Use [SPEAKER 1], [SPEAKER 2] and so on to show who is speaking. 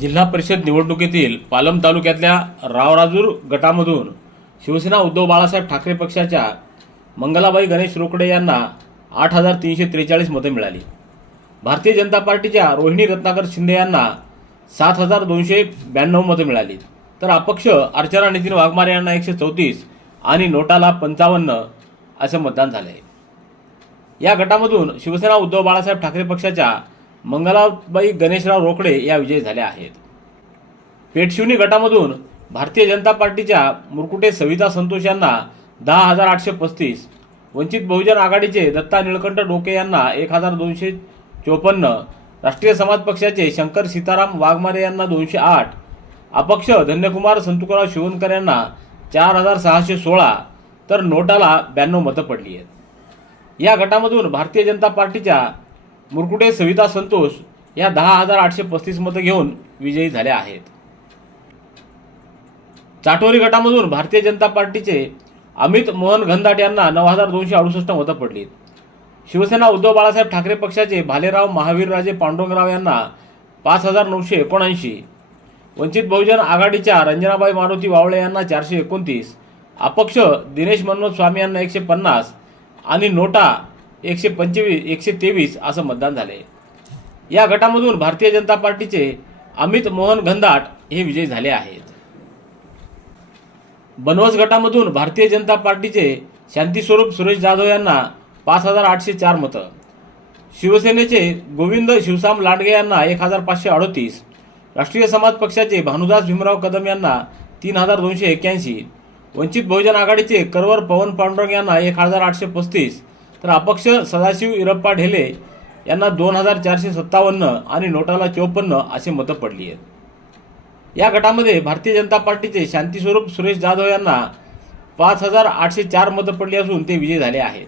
[SPEAKER 1] जिल्हा परिषद निवडणुकीतील पालम तालुक्यातल्या रावराजूर गटामधून. शिवसेना उद्धव बाळासाहेब ठाकरे पक्षाच्या मंगलाबाई गणेश रोकडे यांना आठ हजार तीनशे त्रेचाळीस मतं मिळाली. भारतीय जनता पार्टीच्या रोहिणी रत्नाकर शिंदे यांना सात हजार दोनशे ब्याण्णव मतं मिळाली. तर अपक्ष अर्चना नितीन वाघमारे यांना एकशे चौतीस आणि नोटाला पंचावन्न असं मतदान झालं आहे या गटामधून शिवसेना उद्धव बाळासाहेब ठाकरे पक्षाच्या मंगलाबाई गणेशराव रोकडे या विजयी झाल्या आहेत. पेटशिवनी गटामधून भारतीय जनता पार्टीच्या मुरकुटे सविता संतोष यांना दहा हजार आठशे पस्तीस वंचित बहुजन आघाडीचे दत्ता निळकंठ डोके यांना एक हजार दोनशे चोपन्न राष्ट्रीय समाज पक्षाचे शंकर सीताराम वाघमारे यांना दोनशे आठ अपक्ष धन्यकुमार संतुकराव शिवणकर यांना चार हजार सहाशे सोळा तर नोटाला ब्याण्णव मतं पडली आहेत. या गटामधून भारतीय जनता पार्टीच्या मुरकुटे सविता संतोष या दहा हजार आठशे पस्तीस मतं घेऊन विजयी झाल्या आहेत. चाटोरी गटामधून भारतीय जनता पार्टीचे अमित मोहन घनदाट यांना नऊ हजार दोनशे अडुसष्ट मतं पडली शिवसेना उद्धव बाळासाहेब ठाकरे पक्षाचे भालेराव महावीरराजे पांडुरंगराव यांना पाच हजार नऊशे एकोणऐंशी. वंचित बहुजन आघाडीच्या रंजनाबाई मारुती वावळे यांना चारशे एकोणतीस. अपक्ष दिनेश मनोज स्वामी यांना एकशे पन्नास आणि नोटा एकशे पंचवीस एकशे तेवीस असं मतदान झाले या गटामधून भारतीय जनता पार्टीचे अमित मोहन घनदाट हे विजयी झाले आहेत. बनवस गटामधून भारतीय जनता पार्टीचे शांतीस्वरूप सुरेश जाधव यांना पाच हजार आठशे चार मतं. शिवसेनेचे गोविंद शिवसाम लांडगे यांना एक हजार पाचशे अडोतीस. राष्ट्रीय समाज पक्षाचे भानुदास भीमराव कदम यांना तीन हजार दोनशे एक्क्याऐंशी. वंचित बहुजन आघाडीचे करवर पवन पांडुरंग यांना एक हजार आठशे पस्तीस. तर अपक्ष सदाशिव इरप्पा ढेले यांना दोन हजार चारशे सत्तावन्न आणि नोटाला चोपन्न असे मतं पडली आहेत. या गटामध्ये भारतीय जनता पार्टीचे शांतीस्वरूप सुरेश जाधव यांना पाच हजार आठशे चार मतं पडली असून ते विजयी झाले आहेत.